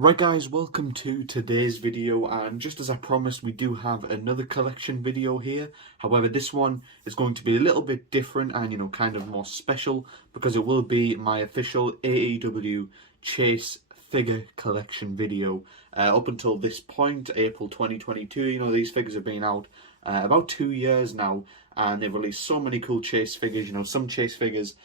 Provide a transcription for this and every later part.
Right guys, welcome to today's video, and just as I promised, we do have another collection video here. However, this one is going to be a little bit different and kind of more special because it will be my official AEW Chase figure collection video. Up until this point, April 2022, these figures have been out about 2 years now, and they've released so many cool Chase figures. Some Chase figures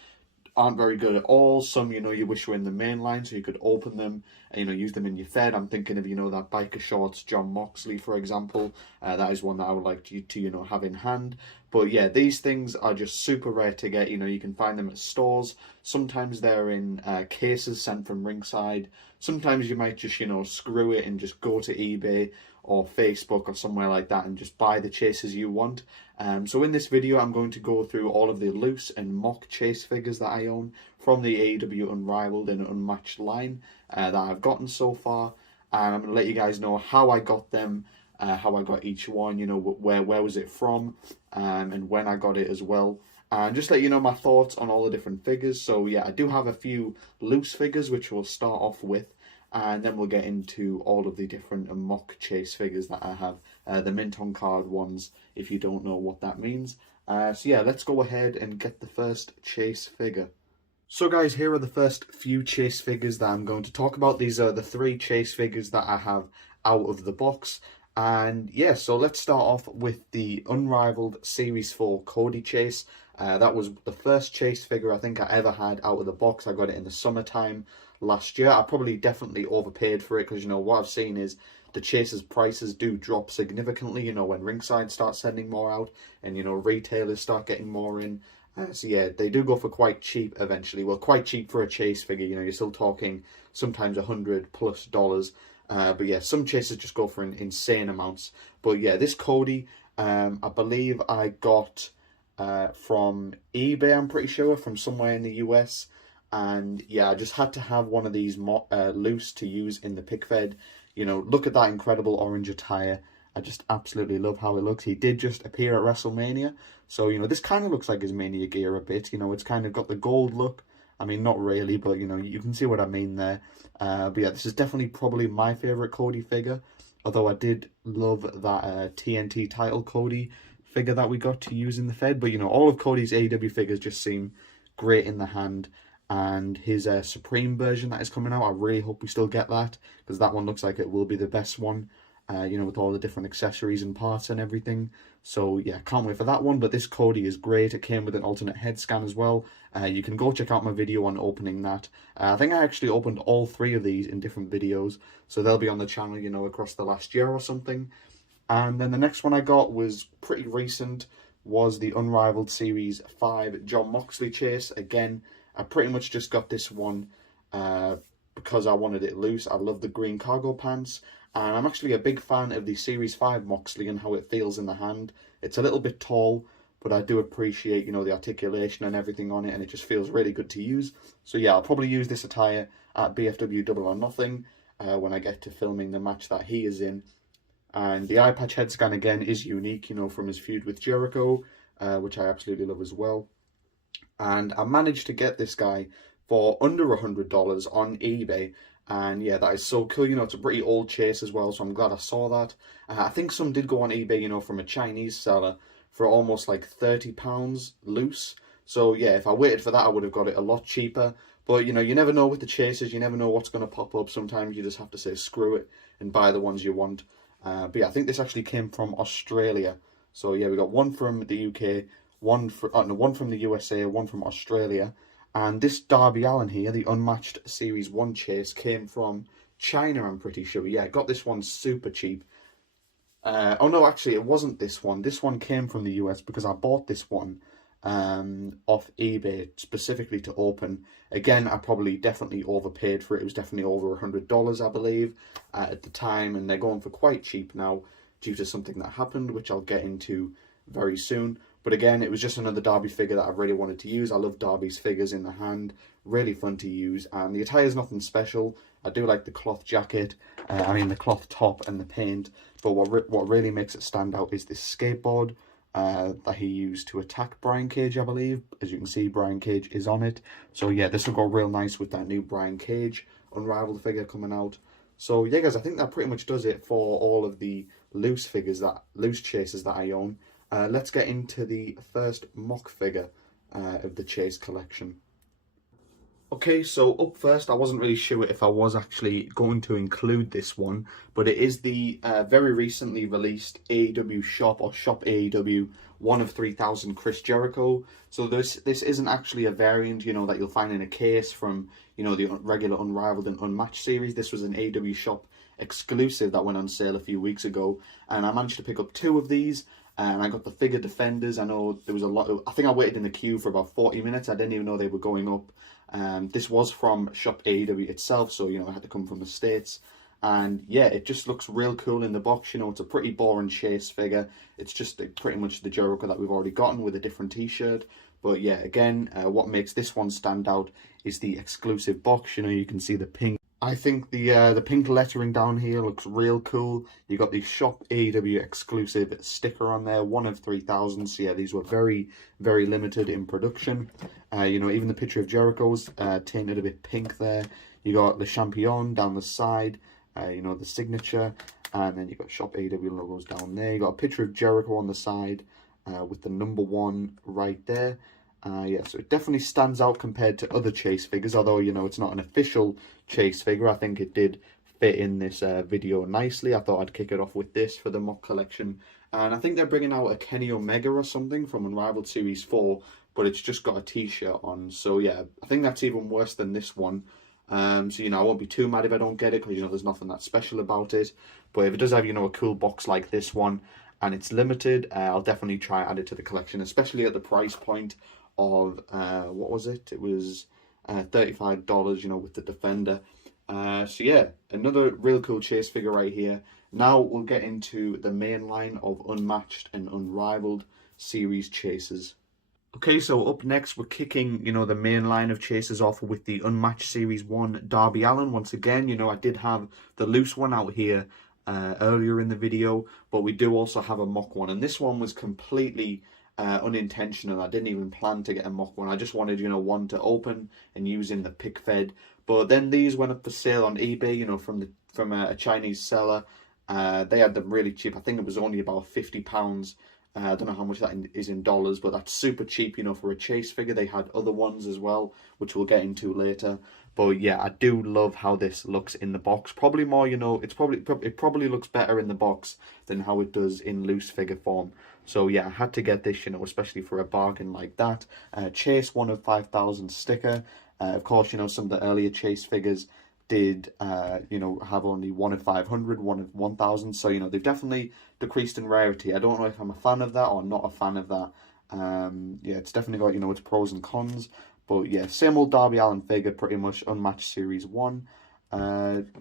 aren't very good at all. Some, you wish were in the main line so you could open them and, use them in your Fed. I'm thinking of, that Biker Shorts John Moxley, for example. That is one that I would like you to, have in hand. But yeah, these things are just super rare to get. You can find them at stores. Sometimes they're in cases sent from ringside. Sometimes you might just, screw it and just go to eBay or Facebook or somewhere like that and just buy the chases you want. So in this video, I'm going to go through all of the loose and mock Chase figures that I own from the AEW Unrivaled and Unmatched line that I've gotten so far. And I'm going to let you guys know how I got them, how I got each one, where was it from, and when I got it as well. And just let you know my thoughts on all the different figures. So yeah, I do have a few loose figures, which we'll start off with. And then we'll get into all of the different mock Chase figures that I have. The mint on card ones, if you don't know what that means. So yeah, let's go ahead and get the first Chase figure. So guys, here are the first few Chase figures that I'm going to talk about. These are the 3 Chase figures that I have out of the box. And yeah, so let's start off with the Unrivaled Series 4 Cody Chase. That was the first Chase figure I think I ever had out of the box. I got it in the summertime last year. I probably definitely overpaid for it because, what I've seen is the Chase's prices do drop significantly, when Ringside starts sending more out and, retailers start getting more in. So yeah, they do go for quite cheap eventually. Well, quite cheap for a Chase figure, you're still talking sometimes $100+ but yeah, some Chases just go for insane amounts. But yeah, this Cody, I believe I got from eBay, I'm pretty sure, from somewhere in the US. And yeah, I just had to have one of these loose to use in the pick fed. Look at that incredible orange attire. I just absolutely love how it looks. He did just appear at WrestleMania. So, this kind of looks like his Mania gear a bit. It's kind of got the gold look. I mean, not really, but, you can see what I mean there. But yeah, this is definitely probably my favourite Cody figure. Although I did love that TNT title Cody figure that we got to use in the Fed. But, all of Cody's AEW figures just seem great in the hand. And his Supreme version that is coming out, I really hope we still get that, because that one looks like it will be the best one, with all the different accessories and parts and everything. So yeah, can't wait for that one. But this Cody is great. It came with an alternate head scan as well. You can go check out my video on opening that. I think I actually opened all 3 of these in different videos, so they'll be on the channel, across the last year or something. And then the next one I got was pretty recent, was the Unrivaled Series 5 John Moxley Chase. Again, I pretty much just got this one because I wanted it loose. I love the green cargo pants. And I'm actually a big fan of the Series 5 Moxley and how it feels in the hand. It's a little bit tall, but I do appreciate, the articulation and everything on it. And it just feels really good to use. So yeah, I'll probably use this attire at BFW Double or Nothing when I get to filming the match that he is in. And the eye patch head scan again is unique, from his feud with Jericho, which I absolutely love as well. And I managed to get this guy for under $100 on eBay. And yeah, that is so cool. It's a pretty old Chase as well, so I'm glad I saw that. I think some did go on eBay, from a Chinese seller for almost like £30 loose. So yeah, if I waited for that, I would have got it a lot cheaper. But, you never know with the Chases. You never know what's going to pop up. Sometimes you just have to say screw it and buy the ones you want. But yeah, I think this actually came from Australia. So yeah, we got one from the UK, one from the USA, one from Australia. And this Darby Allin here, the Unmatched Series 1 Chase, came from China, I'm pretty sure. Yeah, got this one super cheap. Oh no, actually, it wasn't this one. This one came from the US because I bought this one off eBay specifically to open. Again, I probably definitely overpaid for it. It was definitely over $100, I believe, at the time. And they're going for quite cheap now due to something that happened, which I'll get into very soon. But again, it was just another Darby figure that I really wanted to use. I love Darby's figures in the hand. Really fun to use. And the attire is nothing special. I do like the cloth jacket. The cloth top and the paint. But what really makes it stand out is this skateboard that he used to attack Brian Cage, I believe. As you can see, Brian Cage is on it. So yeah, this will go real nice with that new Brian Cage Unrivaled figure coming out. So yeah, guys, I think that pretty much does it for all of the loose chases that I own. Let's get into the first mock figure of the chase collection. Okay, so up first, I wasn't really sure if I was actually going to include this one, but it is the very recently released AEW Shop or Shop AEW 1 of 3000 Chris Jericho. So this isn't actually a variant, that you'll find in a case from, the regular Unrivaled and Unmatched series. This was an AEW Shop exclusive that went on sale a few weeks ago, and I managed to pick up 2 of these. And I got the figure defenders. I know there was a lot I think I waited in the queue for about 40 minutes. I didn't even know they were going up. This was from Shop AEW itself, so it had to come from the States. And yeah, it just looks real cool in the box. It's a pretty boring chase figure. It's just pretty much the Jericho that we've already gotten with a different t-shirt. But yeah, again, what makes this one stand out is the exclusive box. You can see the pink. I think the pink lettering down here looks real cool. You got the Shop AEW exclusive sticker on there, 1 of 3000. So yeah, these were very, very limited in production. Even the picture of Jericho's tinted a bit pink there. You got the Champion down the side, the signature, and then you got Shop AEW logos down there. You got a picture of Jericho on the side with the number 1 right there. Yeah, so it definitely stands out compared to other chase figures, although, it's not an official chase figure. I think it did fit in this video nicely. I thought I'd kick it off with this for the mock collection. And I think they're bringing out a Kenny Omega or something from Unrivaled Series 4, but it's just got a t-shirt on. So yeah, I think that's even worse than this one. So, I won't be too mad if I don't get it, because, there's nothing that special about it. But if it does have, a cool box like this one, and it's limited, I'll definitely try and add it to the collection, especially at the price point of what was it? It was $35, with the Defender. So yeah, another real cool chase figure right here. Now we'll get into the main line of Unmatched and Unrivaled series chases. Okay, so up next we're kicking, the main line of chases off with the Unmatched Series 1 Darby Allin. Once again, I did have the loose one out here earlier in the video, but we do also have a mock one, and this one was completely unintentional. I didn't even plan to get a mock one. I just wanted, one to open and use in the pick fed. But then these went up for sale on eBay, from a Chinese seller. They had them really cheap. I think it was only about £50. I don't know how much that is in dollars, but that's super cheap, for a chase figure. They had other ones as well, which we'll get into later. But yeah, I do love how this looks in the box. Probably more, it probably looks better in the box than how it does in loose figure form. So yeah, I had to get this, especially for a bargain like that. Chase 1 of 5000 sticker. Of course, some of the earlier chase figures did have only 1 of 500, 1 of 1000. So they've definitely decreased in rarity. I don't know if I'm a fan of that or not a fan of that. Yeah, it's definitely got its pros and cons. But yeah, same old Darby Allin figure, pretty much Unmatched Series 1.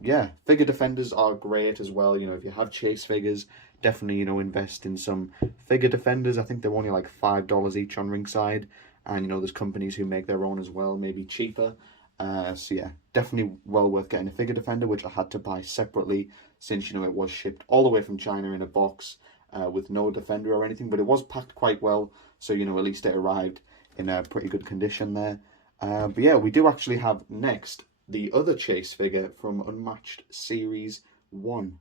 Yeah, figure defenders are great as well. If you have chase figures, definitely invest in some figure defenders. I think they're only like $5 each on Ringside, and there's companies who make their own as well, maybe cheaper. So yeah, definitely well worth getting a figure defender, which I had to buy separately since it was shipped all the way from China in a box with no defender or anything, but it was packed quite well, so at least it arrived in a pretty good condition there. But yeah, we do actually have next the other chase figure from Unmatched Series 1.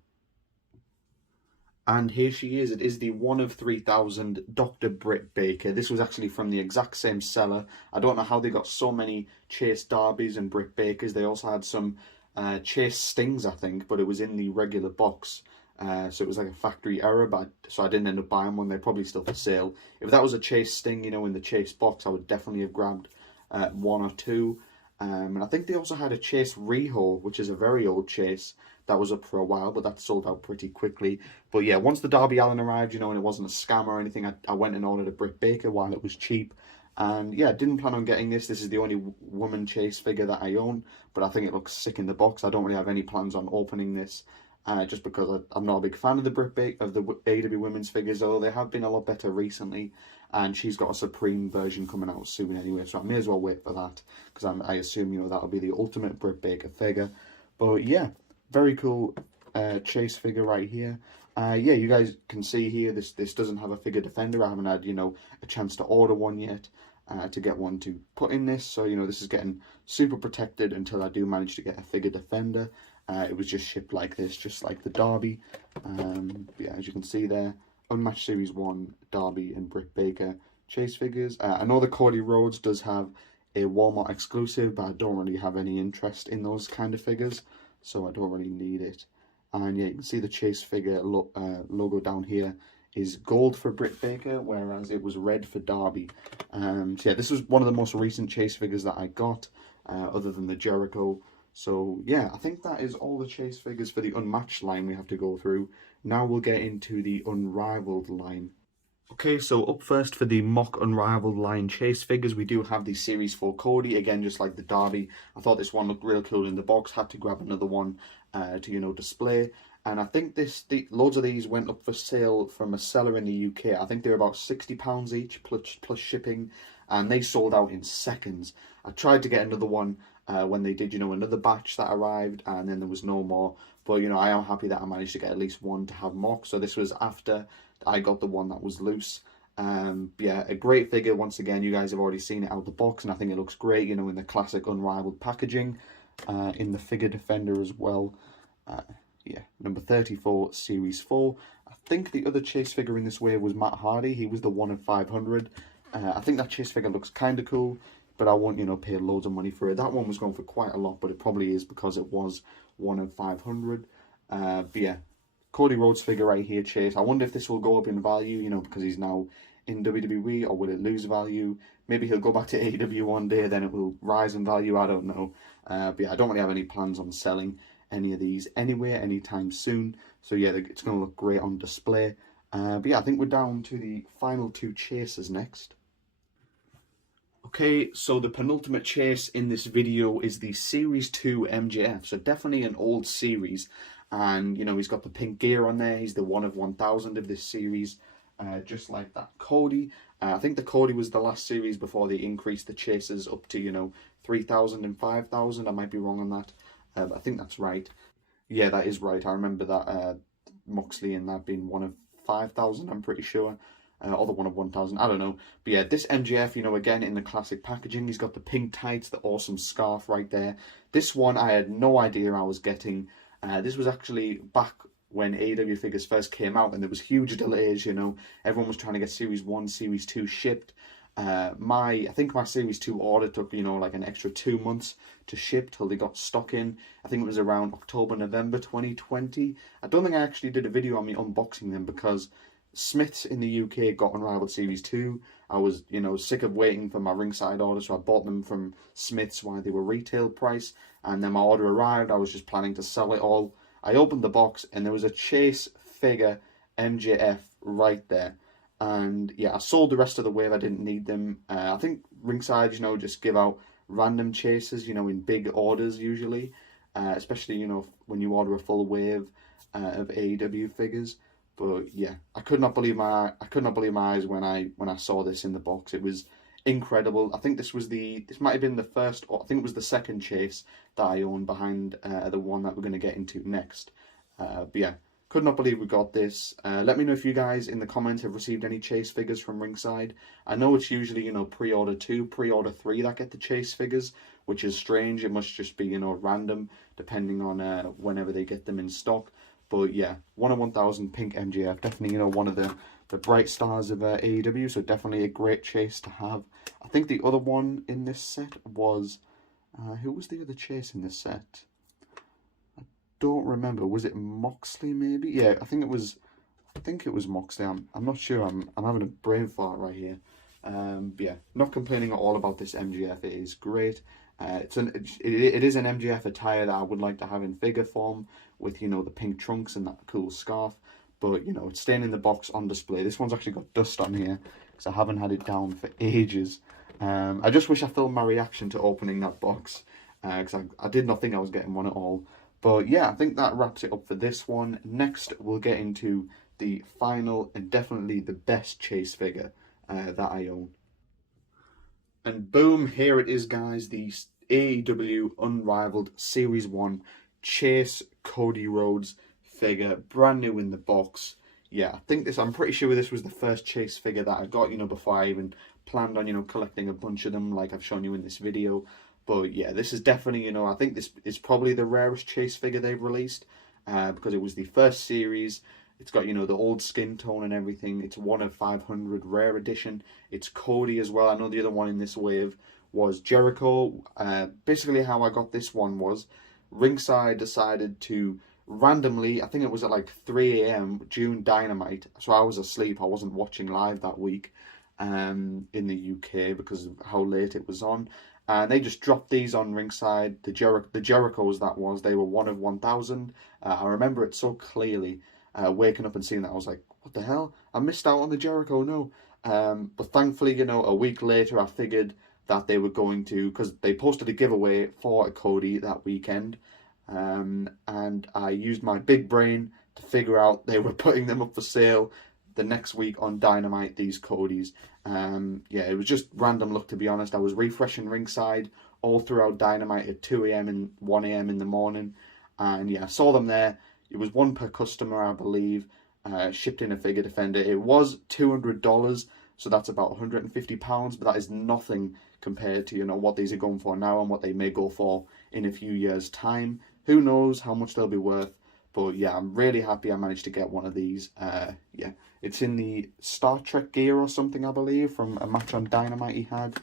And here she is. It is the 1 of 3000 Dr. Britt Baker. This was actually from the exact same seller. I don't know how they got so many Chase Darbys and Britt Bakers. They also had some Chase Stings, I think, but it was in the regular box. So it was like a factory error, so I didn't end up buying one. They're probably still for sale. If that was a Chase Sting, in the Chase box, I would definitely have grabbed 1 or 2. And I think they also had a Chase Riho, which is a very old Chase. That was up for a while, but that sold out pretty quickly. But yeah, once the Darby Allin arrived, and it wasn't a scam or anything, I went and ordered a Britt Baker while it was cheap. And yeah, didn't plan on getting this. This is the only woman chase figure that I own, but I think it looks sick in the box. I don't really have any plans on opening this, just because I'm not a big fan of the Britt Baker, of the AEW women's figures, although they have been a lot better recently. And she's got a Supreme version coming out soon anyway, so I may as well wait for that, because I assume, that'll be the ultimate Britt Baker figure. But yeah, very cool chase figure right here. Yeah, you guys can see here, this doesn't have a figure defender. I haven't had, a chance to order one yet, to get one to put in this. So, this is getting super protected until I do manage to get a figure defender. It was just shipped like this, just like the Derby. Yeah, as you can see there, Unmatched Series 1 Derby and Britt Baker chase figures. I know the Cody Rhodes does have a Walmart exclusive, but I don't really have any interest in those kind of figures, so I don't really need it. And yeah, you can see the chase figure logo down here is gold for Britt Baker, whereas it was red for Derby. So yeah, this was one of the most recent chase figures that I got, other than the Jericho. So yeah, I think that is all the chase figures for the Unmatched line we have to go through. Now we'll get into the Unrivaled line. Okay, so up first for the mock Unrivaled line chase figures, we do have the Series 4 Cody, again just like the Derby. I thought this one looked real cool in the box, had to grab another one to, display. And I think loads of these went up for sale from a seller in the UK. I think they were about £60 each, plus shipping, and they sold out in seconds. I tried to get another one when they did, another batch that arrived, and then there was no more. But, I am happy that I managed to get at least one to have mock. So this was after I got the one that was loose. Yeah, a great figure. Once again, you guys have already seen it out the box, and I think it looks great, in the classic Unrivaled packaging, in the figure defender as well. Yeah, number 34, Series 4. I think the other chase figure in this wave was Matt Hardy. He was the 1 of 500. I think that chase figure looks kind of cool, but I won't, pay loads of money for it. That one was going for quite a lot, but it probably is because it was 1 of 500. But yeah, Cody Rhodes figure right here, chase. I wonder if this will go up in value, because he's now in WWE, or will it lose value? Maybe he'll go back to AEW one day, then it will rise in value. I don't know. But yeah, I don't really have any plans on selling any of these anywhere anytime soon. So yeah, it's going to look great on display. But yeah, I think we're down to the final two chases next. Okay, so the penultimate chase in this video is the Series 2 MJF. So definitely an old series. And, he's got the pink gear on there. He's the 1 of 1,000 of this series, just like that Cody. I think the Cody was the last series before they increased the chases up to, 3,000 and 5,000. I might be wrong on that. But I think that's right. Yeah, that is right. I remember that Moxley and that being 1 of 5,000, I'm pretty sure. Or the 1 of 1,000, I don't know. But yeah, this MJF, again, in the classic packaging. He's got the pink tights, the awesome scarf right there. This one, I had no idea I was getting. This was actually back when AEW figures first came out, and there was huge delays, Everyone was trying to get Series 1, Series 2 shipped. I think my Series 2 order took, like an extra 2 months to ship till they got stock in. I think it was around October, November 2020. I don't think I actually did a video on me unboxing them because Smiths in the UK got Unrivaled Series 2. I was, sick of waiting for my ringside order, so I bought them from Smiths while they were retail price. And then my order arrived. I was just planning to sell it all. I opened the box and there was a chase figure MJF right there. And yeah, I sold the rest of the wave. I didn't need them. I think ringside, just give out random chases, in big orders usually. Especially, when you order a full wave of AEW figures. But yeah, I could not believe my eyes when I saw this in the box. It was incredible. I think this might have been the first, or I think it was the second chase that I owned behind the one that we're going to get into next. But yeah, could not believe we got this. Let me know if you guys in the comments have received any chase figures from ringside. I know it's usually, pre-order 2, pre-order 3 that get the chase figures, which is strange. It must just be, random, depending on whenever they get them in stock. But yeah, 1 of 1,000 pink MJF, definitely, one of the bright stars of AEW, so definitely a great chase to have. I think the other one in this set was, who was the other chase in this set? I don't remember. Was it Moxley maybe? Yeah, I think it was Moxley. I'm not sure. I'm having a brain fart right here. But yeah, not complaining at all about this MJF. It is great. It is an MJF attire that I would like to have in figure form with, the pink trunks and that cool scarf. But, it's staying in the box on display. This one's actually got dust on here because I haven't had it down for ages. I just wish I filmed my reaction to opening that box because I did not think I was getting one at all. But yeah, I think that wraps it up for this one. Next, we'll get into the final and definitely the best chase figure that I own. And boom, here it is, guys. The AEW Unrivaled Series 1 Chase Cody Rhodes figure. Brand new in the box. Yeah, I'm pretty sure this was the first chase figure that I got, before I even planned on, collecting a bunch of them like I've shown you in this video. But yeah, this is definitely, I think this is probably the rarest Chase figure they've released, because it was the first series. It's got, the old skin tone and everything. It's 1 of 500 rare edition. It's Cody as well. I know the other one in this wave was Jericho. Basically how I got this one was Ringside decided to randomly, I think it was at like 3 a.m. June Dynamite. So I was asleep. I wasn't watching live that week in the UK because of how late it was on. And they just dropped these on Ringside. The Jerichos, that was, they were 1 of 1,000. I remember it so clearly. Waking up and seeing that, I was like, what the hell? I missed out on the Jericho, no. But thankfully, a week later, I figured that they were going to, because they posted a giveaway for a Cody that weekend. And I used my big brain to figure out they were putting them up for sale the next week on Dynamite, these Codys. Yeah, it was just random luck, to be honest. I was refreshing Ringside all throughout Dynamite at 2 a.m. and 1 a.m. in the morning. And yeah, I saw them there. It was one per customer, I believe, shipped in a figure defender. It was $200, so that's about £150, but that is nothing compared to, what these are going for now and what they may go for in a few years' time. Who knows how much they'll be worth, but yeah, I'm really happy I managed to get one of these. Yeah, it's in the Star Trek gear or something, I believe, from a match on Dynamite he had.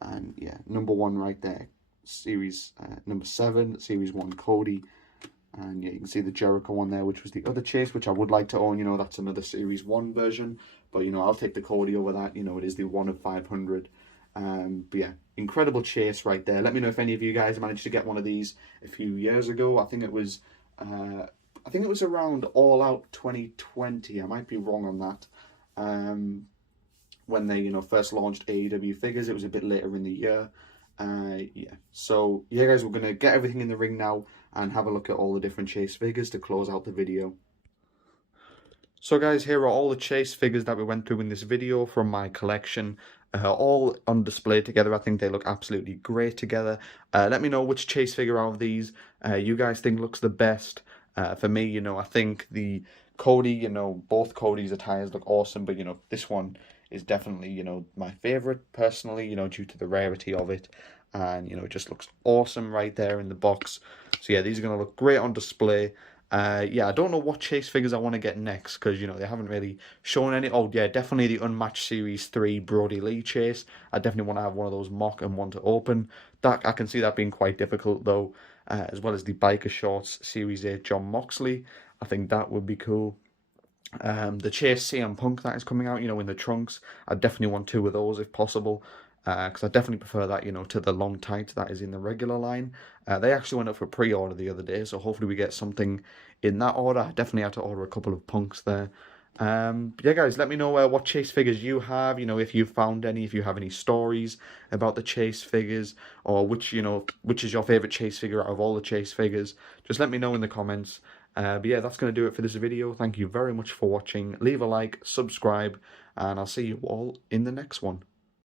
And yeah, number 1 right there, series number 7, series 1 Cody. And yeah, you can see the Jericho one there, which was the other Chase, which I would like to own. That's another Series 1 version. But, I'll take the Cody over that. It is the 1 of 500. But yeah, incredible Chase right there. Let me know if any of you guys managed to get one of these a few years ago. I think it was around All Out 2020. I might be wrong on that. When they, first launched AEW figures, it was a bit later in the year. Yeah, so yeah guys, we're going to get everything in the ring now and have a look at all the different Chase figures to close out the video. So guys, here are all the Chase figures that we went through in this video from my collection, all on display together. I think they look absolutely great together. Let me know which Chase figure out of these you guys think looks the best. For me, I think the Cody, both Cody's attires look awesome, but this one is definitely, my favorite personally, due to the rarity of it. And, it just looks awesome right there in the box. So, yeah, these are going to look great on display. Yeah, I don't know what Chase figures I want to get next because, they haven't really shown any. Oh, yeah, definitely the Unmatched Series 3 Brody Lee Chase. I definitely want to have one of those mock and one to open. That I can see that being quite difficult, though, as well as the Biker Shorts Series 8 John Moxley. I think that would be cool. The Chase CM Punk that is coming out, in the trunks. I definitely want 2 of those if possible. Because I definitely prefer that, to the long tights that is in the regular line. They actually went up for pre-order the other day, so hopefully we get something in that order. I definitely had to order a couple of Punks there. But yeah, guys, let me know what Chase figures you have, if you've found any, if you have any stories about the Chase figures, or which is your favourite Chase figure out of all the Chase figures. Just let me know in the comments. But yeah, that's going to do it for this video. Thank you very much for watching. Leave a like, subscribe, and I'll see you all in the next one.